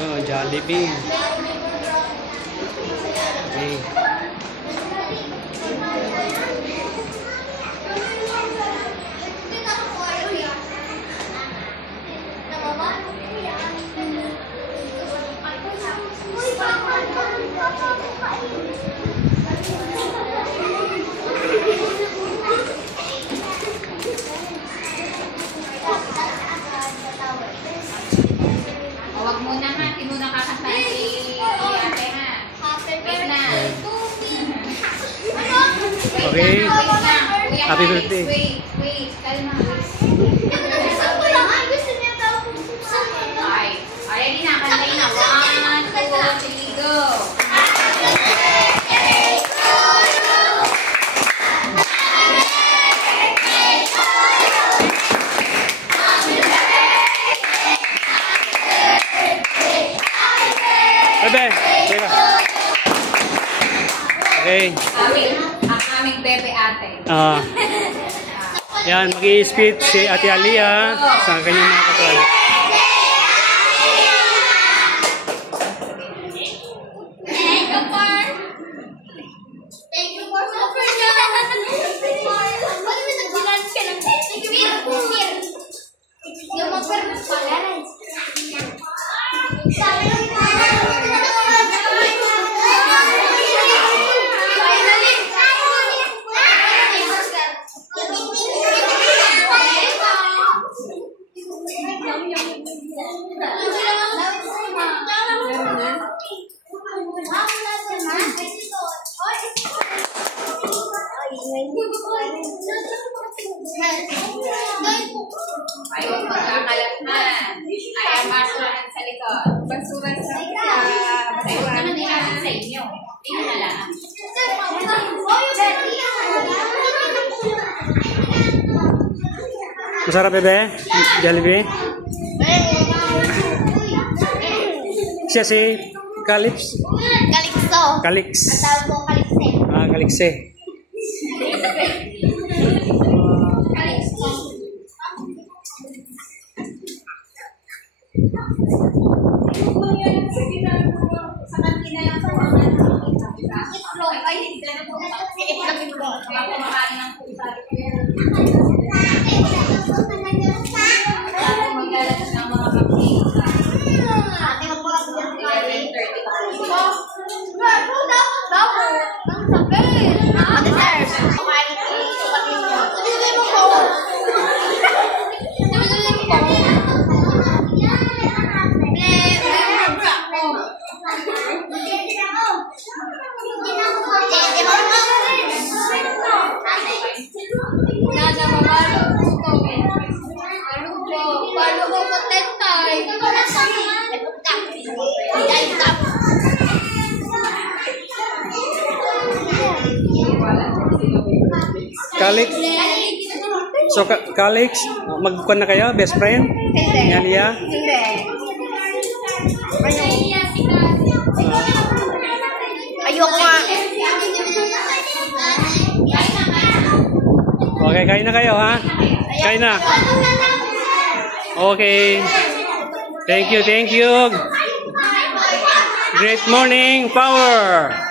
Oh, Jollibee. Okay. Huwag muna ha, tinuna kakantahin si ate ha. Wait na. Okay. Happy birthday. Wait. Kalma. Okay. Ready na, kantahin na. 1, 2, 3, go. Bebe, teka. Okay. Ang aming bebe ate. Yan, mag-i-speech si Ate Alia sa kanyang mga katulad. Ayaw magkakalat na. Ayaw basurahan sa likod. Basuran sa basuran sa inyo. Tingnan na lang. Masarap, Bebe? Jollibee? Siya si Calyx. Calyx. Calyxe. Calyx. So, Calyx, magkuhan na kayo? Best friend? Hindi. Yan niya? Hindi. Ayoko nga. Okay, kain na kayo, ha? Kain na. Okay. Thank you. Great morning, power!